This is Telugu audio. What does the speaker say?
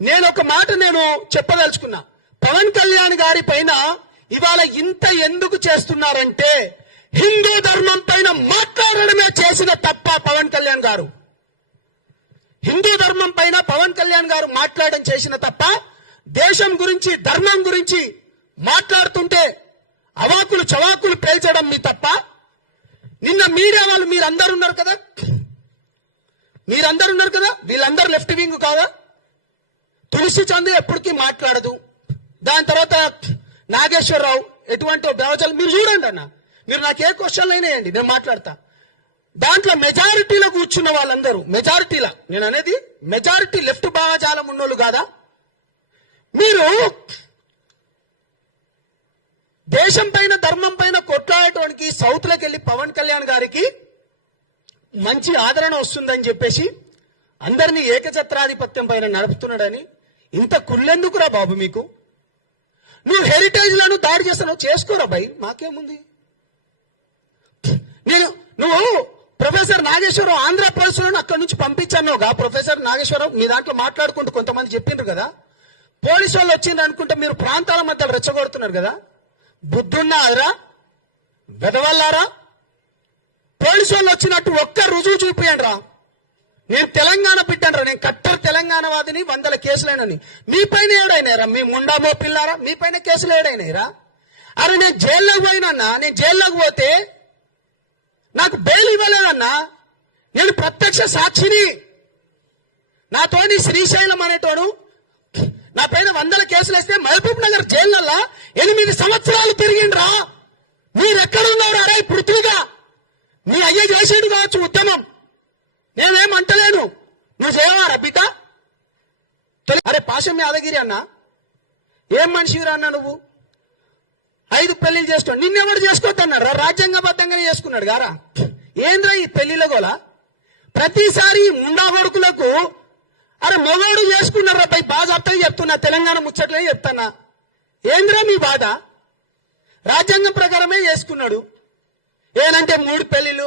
నేను ఒక మాట చెప్పదలుచుకున్నా. పవన్ కళ్యాణ్ గారి పైన ఇవాళ ఇంత ఎందుకు చేస్తున్నారంటే హిందూ ధర్మం పైన మాట్లాడడమే చేసిన తప్ప పవన్ కళ్యాణ్ గారు. హిందూ ధర్మం పైన పవన్ కళ్యాణ్ గారు మాట్లాడడం చేసిన తప్ప దేశం గురించి ధర్మం గురించి మాట్లాడుతుంటే అవాకులు చవాకులు పేల్చడం మీ తప్ప. నిన్న మీడియా వాళ్ళు మీరందరూ ఉన్నారు కదా, వీళ్ళందరూ లెఫ్ట్ వింగ్ కాదా? తులసి చంద్ ఎప్పటికీ మాట్లాడదు. దాని తర్వాత నాగేశ్వరరావు ఎటువంటి వ్యవచారాలు మీరు చూడండి అన్న. మీరు నాకు ఏ క్వశ్చన్లు అయినాయండి, నేను మాట్లాడతా. దాంట్లో మెజారిటీలో కూర్చున్న వాళ్ళందరూ మెజారిటీలా, నేను అనేది మెజారిటీ లెఫ్ట్ భావజాలం ఉన్నోళ్ళు కాదా? మీరు దేశం పైన ధర్మం పైన కొట్లాడటానికి సౌత్లోకి వెళ్ళి పవన్ కళ్యాణ్ గారికి మంచి ఆదరణ వస్తుందని చెప్పేసి అందరినీ ఏకఛత్రాధిపత్యం పైన నడుపుతున్నాడని ఇంత కుళ్ళెందుకురా బాబు మీకు? నువ్వు హెరిటేజ్ లను దాడి చేస్తున్నావు, చేసుకోరా భయ్, మాకేముంది? నువ్వు ప్రొఫెసర్ నాగేశ్వరరావు ఆంధ్రప్రదేశ్ లో అక్కడి నుంచి పంపించానుగా. ప్రొఫెసర్ నాగేశ్వరరావు మీ దాంట్లో మాట్లాడుకుంటూ కొంతమంది చెప్పిండ్రు కదా, పోలీసు వాళ్ళు వచ్చిండ్రు అనుకుంటే మీరు ప్రాంతాల మధ్య రెచ్చగొడుతున్నారు కదా. బుద్ధున్నారా వెదవల్లారా? పోలీసు వాళ్ళు వచ్చినట్టు ఒక్క రుజువు చూపియండి రా. నేను తెలంగాణ బిడ్డనరా, నేను కట్టర్ తెలంగాణ వాదిని, 100 కేసులైనని. మీ పైన ఏడైనారా? మీ ముండామో పిల్లారా, మీ పైన కేసులు ఏడైనాయిరా? అరే నేను జైల్లోకి పోయినన్నా, నేను జైల్లోకి పోతే నాకు బెయిల్ ఇవ్వలేదన్నా, నేను ప్రత్యక్ష సాక్షిని. నాతోని శ్రీశైలం అనేటోడు నా పైన 100 కేసులు వేస్తే మహబూబ్ నగర్ జైళ్ళల్లో 8 సంవత్సరాలు తిరిగిండ్రా. మీరెక్కడున్నారా? అరే పృథ్వీగా మీ అయ్య చేసేడు కావచ్చు ఉద్యమం, నేనేమంటలేను. నువ్వు చేయవారా బిడ్డ? అరే పాశం యాదగిరి అన్న, ఏం మనిషిరా అన్న నువ్వు? 5 పెళ్లిళ్ళు చేసుకో, నిన్నెవడు చేసుకోవద్దన్నాడు? రాజ్యాంగబద్ధంగానే చేసుకున్నాడు గారా. ఏంద్రా ఈ పెళ్లిళ్ళ గోల? ప్రతిసారి ముండా కొడుకులకు అరే మొగోడు చేసుకున్నారా పై బాగా అర్థం చెప్తున్నా, తెలంగాణ ముచ్చట్లే చెప్తానా. ఏంద్రా మీ బాధ? రాజ్యాంగం ప్రకారమే చేసుకున్నాడు. ఏనంటే 3 పెళ్లిళ్ళు